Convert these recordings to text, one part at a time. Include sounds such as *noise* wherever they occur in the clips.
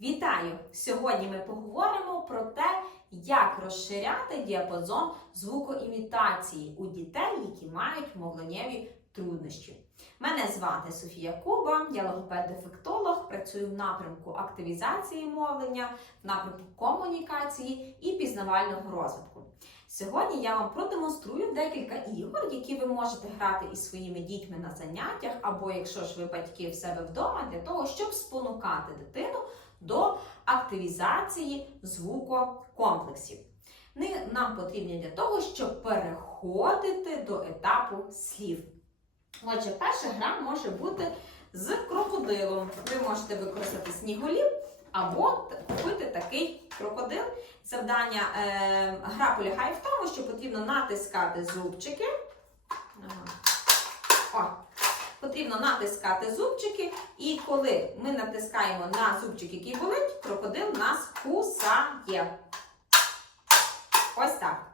Вітаю! Сьогодні ми поговоримо про те, як розширяти діапазон звукоімітації у дітей, які мають мовленнєві труднощі. Мене звати Софія Куба, я логопед-дефектолог, працюю в напрямку активізації мовлення, в напрямку комунікації і пізнавального розвитку. Сьогодні я вам продемонструю декілька ігор, які ви можете грати із своїми дітьми на заняттях, або якщо ж ви батьки в себе вдома, для того, щоб спонукати дитину до активізації звукокомплексів. Вони нам потрібні для того, щоб переходити до етапу слів. Отже, перша гра може бути з крокодилом. Ви можете використати сніголів або купити такий крокодил. Завдання е, гра полягає в тому, що потрібно натискати зубчики. Ага. О, потрібно натискати зубчики, і коли ми натискаємо на зубчик, який болить, крокодил нас кусає. Ось так.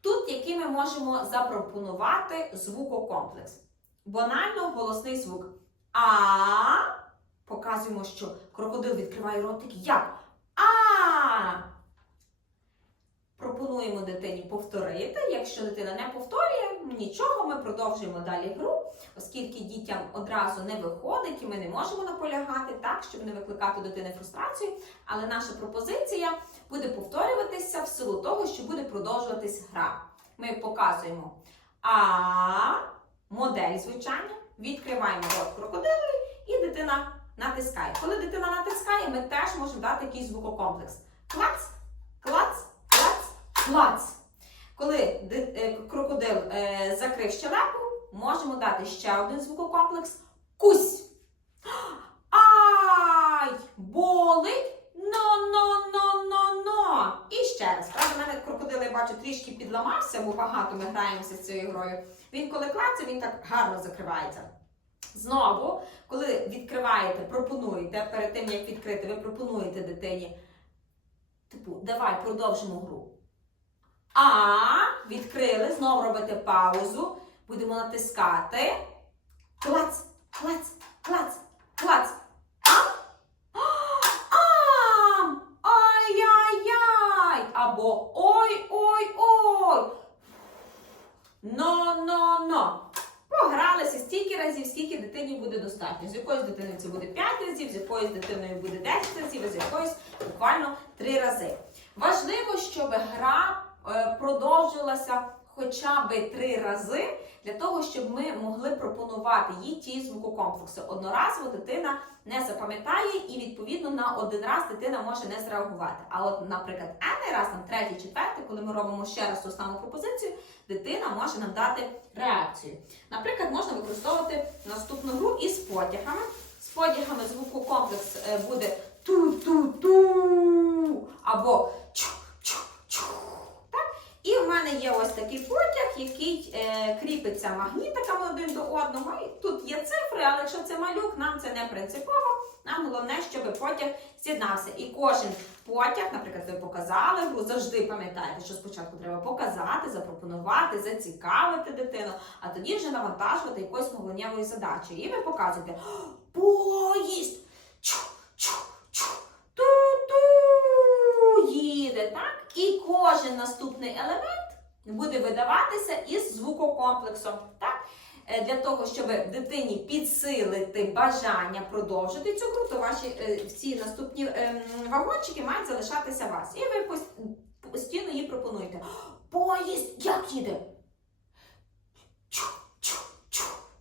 Тут який ми можемо запропонувати звукокомплекс. Банально голосний звук. А. Показуємо, що крокодил відкриває ротик як А. Пропонуємо дитині повторити. Якщо дитина не повторює, нічого, ми продовжуємо далі гру, оскільки дітям одразу не виходить, і ми не можемо наполягати так, щоб не викликати дитини фрустрацію. Але наша пропозиція буде повторюватися в силу того, що буде продовжуватись гра. Ми показуємо А, модель звучання, відкриваємо рот крокодилові, і дитина натискає. Коли дитина натискає, ми теж можемо дати якийсь звукокомплекс. Клац, клац, клац, клац. Коли е, крокодил е, закрив щелепу, можемо дати ще один звукокомплекс. Кусь. Ай! Болить. Но-но-но-но-но. І ще раз. Правда, мене крокодил, я бачу, трішки підламався, бо багато ми граємося з цією грою. Він коли клацає, він так гарно закривається. Знову, коли відкриваєте, пропонуєте, перед тим як відкрити, ви пропонуєте дитині. Типу, давай продовжимо гру. А, відкрили, знову робите паузу. Будемо натискати. Клац, клац, клац, клац. А? Ам! Ай-яй-яй! Або ой-ой-ой! Но-но-но! Погралися стільки разів, скільки дитині буде достатньо. З якоюсь дитиною це буде 5 разів, з якоюсь дитиною буде 10 разів, а з якоюсь буквально 3 рази. Важливо, щоб гра продовжилася хоча б 3 рази, для того, щоб ми могли пропонувати їй ті звукокомплекси. Одноразово дитина не запам'ятає і, відповідно, на один раз дитина може не зреагувати. А от, наприклад, енний раз, там третій, четвертий, коли ми робимо ще раз ту саму пропозицію, дитина може нам дати реакцію. Наприклад, можна використовувати наступну гру із потягами. З потягами звукокомплекс е, буде ту-ту-ту або чу-чу-чу. Так? І в мене є ось такий потяг, який е, кріпиться магнітиками один до одного. І тут є цифри, але якщо це малюк, нам це не принципово. Нам головне, щоб потяг з'єднався. І кожен потяг, наприклад, ви показали гру, завжди пам'ятаєте, що спочатку треба показати, запропонувати, зацікавити дитину, а тоді вже навантажувати якоюсь мовленнєвою задачею. І ви показуєте поїзд! Чу, чу, чу, ту-ту, їде, так? І кожен наступний елемент буде видаватися із звукокомплексом. Так? Е, Для того, щоб дитині підсилити бажання продовжити цю гру, то ваші е, всі наступні ем, вагончики мають залишатися вас. І ви постійно їй пропонуєте. Поїзд як їде?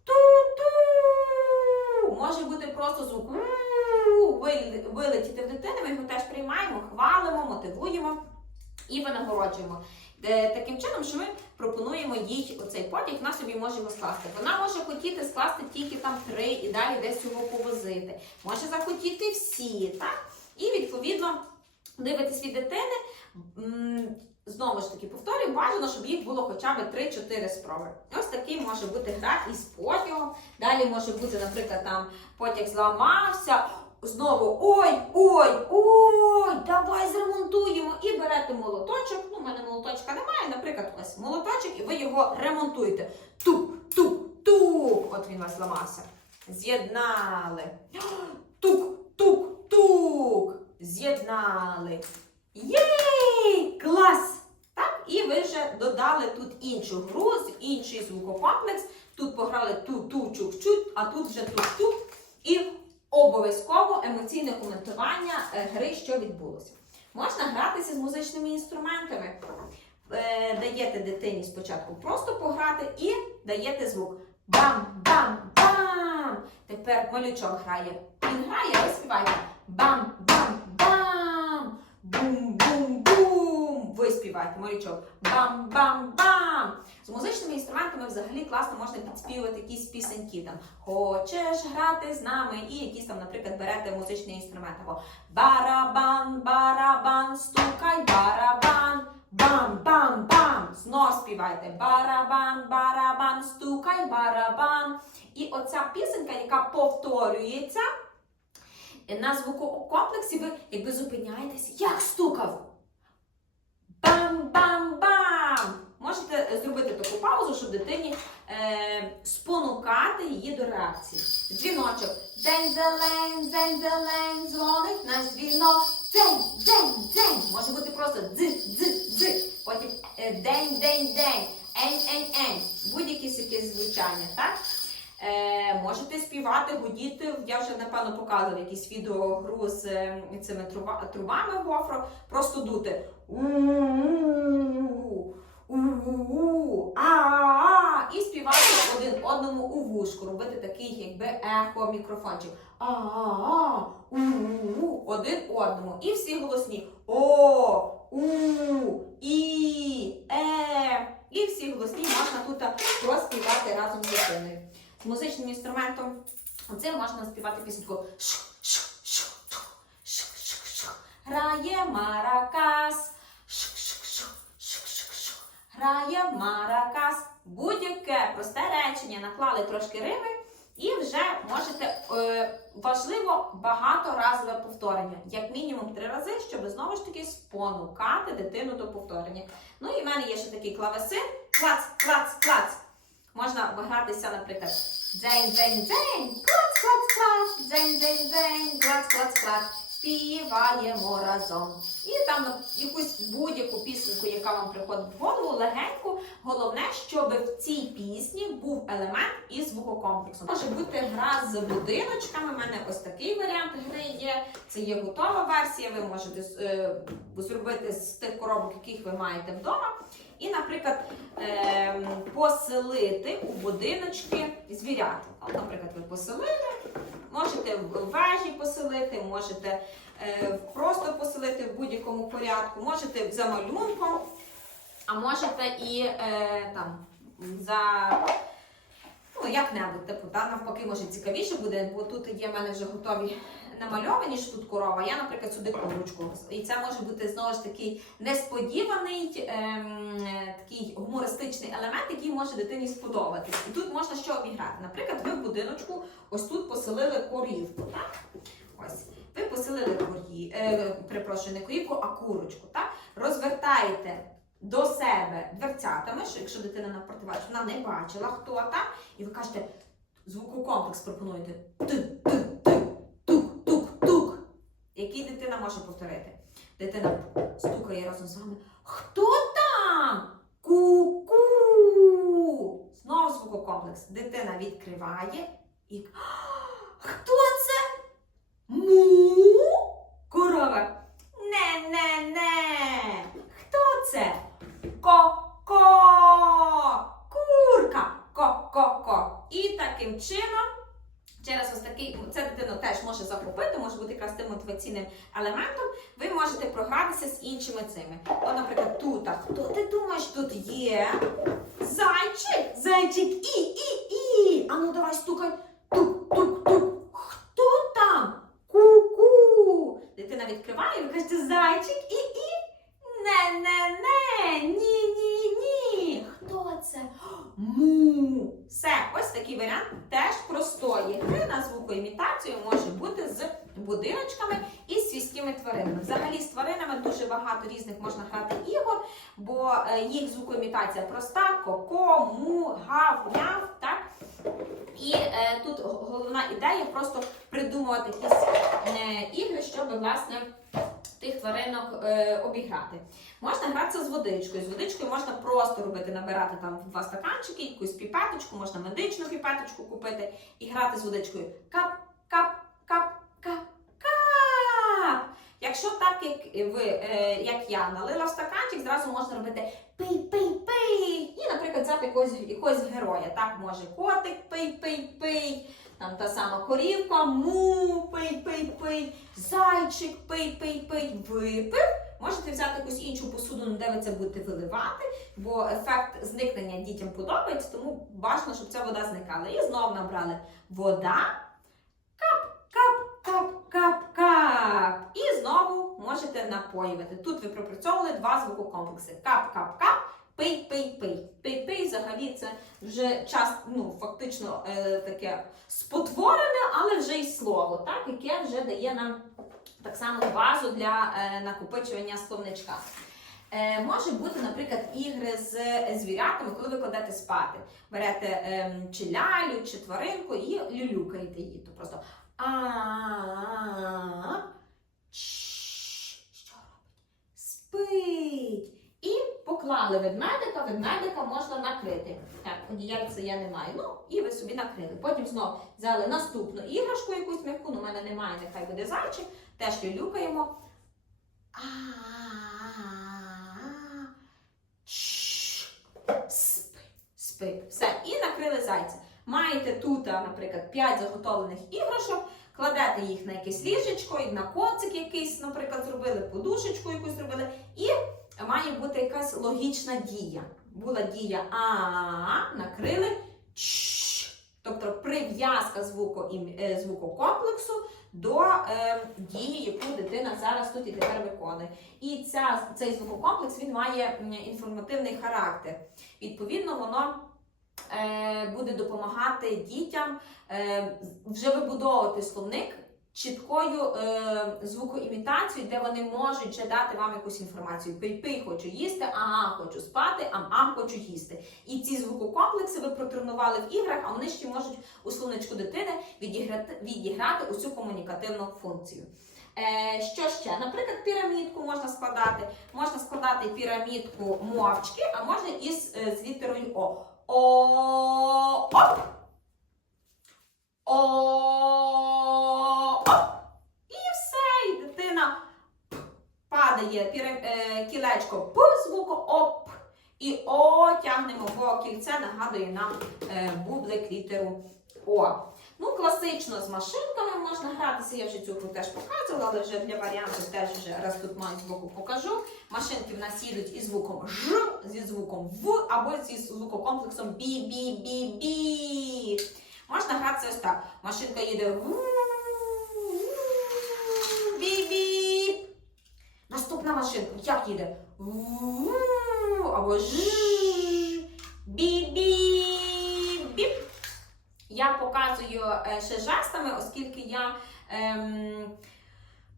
Ту-ту. Може бути просто звук вилетіти в дитини, ми його теж приймаємо, хвалимо, мотивуємо і винагороджуємо. Е, Таким чином, що ми пропонуємо їй оцей потяг, вона собі може його скласти. Вона може хотіти скласти тільки там три і далі десь його повозити. Може захотіти всі, так? І відповідно дивитись від дитини. Знову ж таки, повторюю, бажано, щоб їх було хоча б 3-4 спроби. Ось такий може бути гра із потягом. Далі може бути, наприклад, там потяг зламався. Знову ой, ой, ой, давай зремонтуємо. І берете молоточок. Ну, в мене молоточка немає, наприклад, ось молоточок, і ви його ремонтуєте. Тук, тук, тук. От він у вас зламався. З'єднали. Тук, тук, тук. з'єднали. Єй! Клас! Так, і ви вже додали тут іншу гру, інший звукокомплекс. Тут пограли ту-ту, чук-чук, а тут вже тук-тук. Обов'язково емоційне коментування е, гри, що відбулося. Можна гратися з музичними інструментами. Е, даєте дитині спочатку просто пограти і даєте звук. Бам-бам-бам! Тепер малючок грає. Він грає, ви співаєте. Бам-бам-бам! Співаєте, малючок. Бам-бам-бам! З музичними інструментами взагалі класно можна підспівати якісь пісеньки. Там Хочеш грати з нами? І якісь там, наприклад, берете музичний інструмент. Або барабан, барабан, стукай, барабан. Бам-бам-бам! Знов співайте. Барабан, барабан, стукай, барабан. І оця пісенька, яка повторюється, на звукокомплексі ви якби зупиняєтесь, як стукав. Бам-бам-бам! Можете зробити таку паузу, щоб дитині е, спонукати її до реакції. Дзвіночок. Дзень зелень, дзень зелень, дзвонить наш дзвінок. Дзень. Може бути просто дзи. Потім е, день, день, день. Ень, ень, ень. Будь-які якесь звучання, так? Е, можете співати, гудіти. Я вже напевно показувала якісь відеогру з е, цими труба- трубами гофро. Просто дути. А-а-а. І співати один одному у вушку, робити такий, якби ехо мікрофончик. А-а-а, один одному. І всі голосні. О, у, і, е. І всі голосні можна тут проспівати разом з дитиною. Музичним інструментом оцим можна співати пісеньку. Грає маракас. Грає маракас. Будь-яке просте речення наклали трошки рими, і вже можете е, важливо багаторазове повторення, як мінімум три рази, щоб знову ж таки спонукати дитину до повторення. Ну і в мене є ще такий клавесин. Клац, клац, клац. Можна гратися, наприклад, дзень, дзень, дзень, клац, клац, клац, дзень, дзень, дзень, клац, клац, клац. Співаємо разом. І там якусь будь-яку пісеньку, яка вам приходить в голову, легеньку. Головне, щоб в цій пісні був елемент із звукокомплексом. Може бути гра з будиночками. У мене ось такий варіант гри є. Це є готова версія. Ви можете е, зробити з тих коробок, яких ви маєте вдома. І, наприклад, ем, поселити у будиночки звірят. Наприклад, ви поселили, можете в вежі поселити, можете е, просто поселити в будь-якому порядку, можете за малюнком, а можете і е, там за. Ну, як-небудь, типу, да, навпаки, може цікавіше буде, бо тут є в мене вже готові намальовані що тут корова. Я, наприклад, сюди курочку. І це може бути знову ж такий несподіваний ем, такий гумористичний елемент, який може дитині сподобатись. І тут можна що обіграти. Наприклад, ви в будиночку ось тут поселили корівку. Так? Ось. Ви поселили корі... е, перепрошую, не корівку, а курочку. Так? Розвертаєте до себе дверцятами, що якщо дитина навпроти вас, вона не бачила, хто там, і ви кажете, звукокомплекс пропонуєте який дитина може повторити. Дитина стукає разом з вами. Хто там? Ку-ку. Знову звукокомплекс. Дитина відкриває і. *gasps* Хто це? Му? Корова. Не-не-не. Хто це? Ко-ко. Курка. Ко-ко-ко. І таким чином. Через ось такий, це дитину теж може захопити, може бути якраз тим мотиваційним елементом. Ви можете програтися з іншими цими. От, наприклад, тут, хто ти думаєш, тут є? Зайчик, зайчик, і, і, і. А ну давай стукай. Тук, тук, тук. Хто там? Ку-ку. Дитина відкриває, ви кажете, зайчик, і, і. Не-не-не, ні-ні-ні. Хто це? Му. Все, ось такий варіант теж простої гри на звукоімітацію може бути з будиночками і з свійськими тваринами. Взагалі з тваринами дуже багато різних можна грати ігор, бо е, проста: коко, му, гав, няв, так? І е, тут головна ідея просто придумувати якісь е, ігри, щоб власне тих тваринок е, обіграти. Можна гратися з водичкою. З водичкою можна просто робити, набирати там два стаканчики, якусь піпеточку, можна медичну піпеточку купити і грати з водичкою. Кап, Якщо так, як ви, е, як я, налила в стаканчик, зразу можна робити пий, пий, пий. І, наприклад, взяти якогось, якогось героя. Так, може котик пий, пий, пий. Там та сама корівка, му, пий, пий, пий, зайчик, пий, пий, пий, випив. Можете взяти якусь іншу посуду, де ви це будете виливати, бо ефект зникнення дітям подобається, тому бажано, щоб ця вода зникала. І знову набрали вода, кап, кап, кап, кап. І знову можете напоювати. Тут ви пропрацьовували два звукокомплекси. Кап, кап, кап, пий, пий, пий. Пий, пий, взагалі це вже час, ну, фактично е, таке спотворене, але вже й слово, так, яке вже дає нам так само базу для е, накопичування словничка. Е, може бути, наприклад, ігри з звірятами, коли ви кладете спати. Берете е, чи лялю, чи тваринку і люлюкаєте її. То просто а що робить? Спить. І поклали ведмедика, ведмедика можна накрити. Так, одіяльця я не маю. Ну, і ви собі накрили. Потім знов взяли наступну іграшку, якусь м'яку, ну, в мене немає, нехай буде зайчик, теж люлюкаємо. А-а-а. Спи, спи. Все, і накрили зайця. Маєте тут, наприклад, 5 заготовлених іграшок, кладете їх на якесь ліжечко, на коцик якийсь, наприклад, зробили, подушечку якусь зробили, і має бути якась логічна дія. Була дія а, накрили чш. Тобто прив'язка звуку, е, звукокомплексу до е, дії, яку дитина зараз тут і тепер виконує. І ця, цей звукокомплекс він має інформативний характер. Відповідно, воно буде допомагати дітям е, вже вибудовувати словник чіткою е, звукоімітацією, де вони можуть вже дати вам якусь інформацію. Пий-пий, хочу їсти, ага, хочу спати, ам-ам, хочу їсти. І ці звукокомплекси ви протренували в іграх, а вони ще можуть у словничку дитини відіграти, відіграти усю комунікативну функцію. Е, що ще? Наприклад, пірамідку можна складати. Можна складати пірамідку мовчки, а можна із е, з літерою О. О. Оп. О. Оп. І все. І дитина падає піра- е, кілечко П звуку оп. І О тягнемо, бо кільце нагадує нам е, бублик літеру О. Ну, класично з машинками можна гратися. Я вже цю теж показувала, але вже для варіантів теж вже раз тут маю звуку покажу. Машинки в нас їдуть із звуком Ж, зі звуком В або зі звукокомплексом бі-бі-бі-бі. Можна гратися ось так. Машинка їде бі-бі. Наступна машинка як їде? Або ж, показую е, ще жестами, оскільки я ем,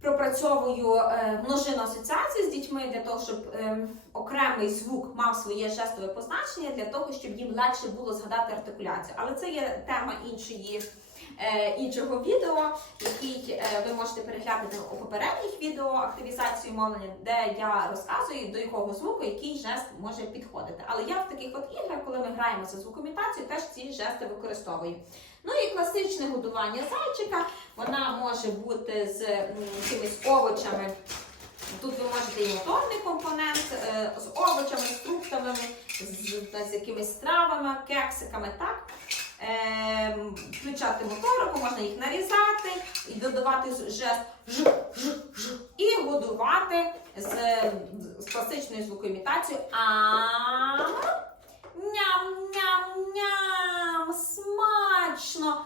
пропрацьовую е, множинну асоціацію з дітьми для того, щоб ем, окремий звук мав своє жестове позначення, для того, щоб їм легше було згадати артикуляцію. Але це є тема іншої. е, Іншого відео, який ви можете переглянути у попередніх відео активізацію мовлення, де я розказую до якого звуку який жест може підходити. Але я в таких от іграх, коли ми граємося звукомітацію, теж ці жести використовую. Ну і класичне годування зайчика, вона може бути з якимись овочами. Тут ви можете і моторний компонент е, з овочами, з фруктами, з, з якимись стравами, кексиками, так? Е, включати моторику, можна їх нарізати і додавати жест ж, ж, ж, і годувати з, з класичною звукоімітацією а Ням-ням-ням! Смачно!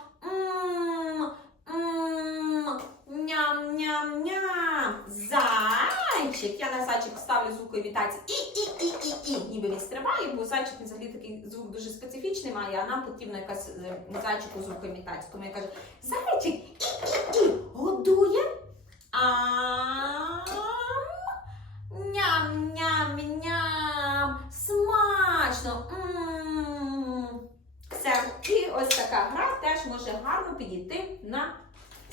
Ням-ням-ням! Зайчик! Я на зайчик ставлю звукоімітацію і, і, і, і, і. Ніби він стрибає, бо зайчик взагалі такий звук дуже специфічний має, а нам потрібна якась е, зайчику звукоімітація. Тому я кажу, зайчик і, і, і годує. Ам. Ням-ням-ням! смачно. Все. І ось така гра теж може гарно підійти на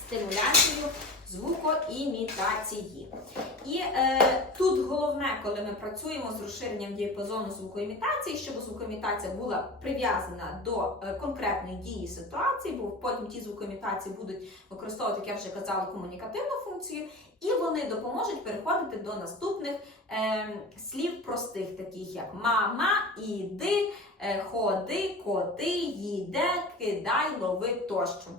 стимуляцію звукоімітації. І е, тут головне, коли ми працюємо з розширенням діапазону звукоімітації, щоб звукоімітація була прив'язана до е, конкретної дії ситуації, бо потім ті звукоімітації будуть використовувати, як я вже казала, комунікативну функцію, і вони допоможуть переходити до наступних е, слів простих, таких як мама, іди, е, ходи, коти, їде, кидай, лови тощо.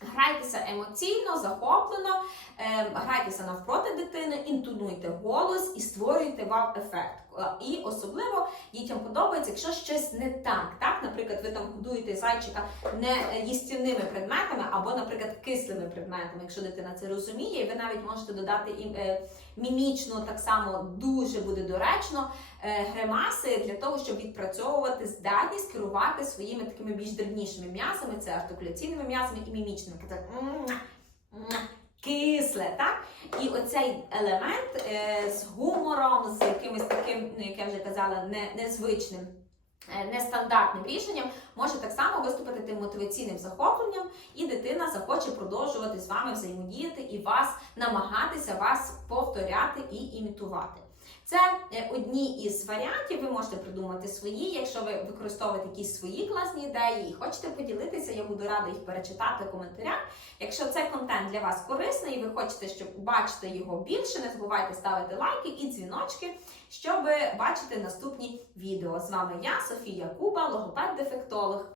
Грайтеся емоційно, захоплено, е, грайтеся навпроти дитини, інтонуйте голос і створюйте вау-ефект. Е, І особливо дітям подобається, якщо щось не так. Так, наприклад, ви там годуєте зайчика не е, їстівними предметами або, наприклад, кислими предметами, якщо дитина це розуміє, і ви навіть можете додати і е, мімічно так само дуже буде доречно е, гримаси для того, щоб відпрацьовувати здатність керувати своїми такими більш дрібнішими м'язами, це артикуляційними м'язами і мімічними. Кисле, так? І оцей елемент е, з гумором, з якимось таким, ну, як я вже казала, не, незвичним. е, Нестандартним рішенням може так само виступити тим мотиваційним захопленням, і дитина захоче продовжувати з вами взаємодіяти і вас намагатися вас повторяти і імітувати. Це е, одні із варіантів. Ви можете придумати свої. Якщо ви використовуєте якісь свої класні ідеї і хочете поділитися, я буду рада їх перечитати в коментарях. Якщо цей контент для вас корисний і ви хочете, щоб бачити його більше, не забувайте ставити лайки і дзвіночки, щоб бачити наступні відео. З вами я, Софія Куба, логопед-дефектолог.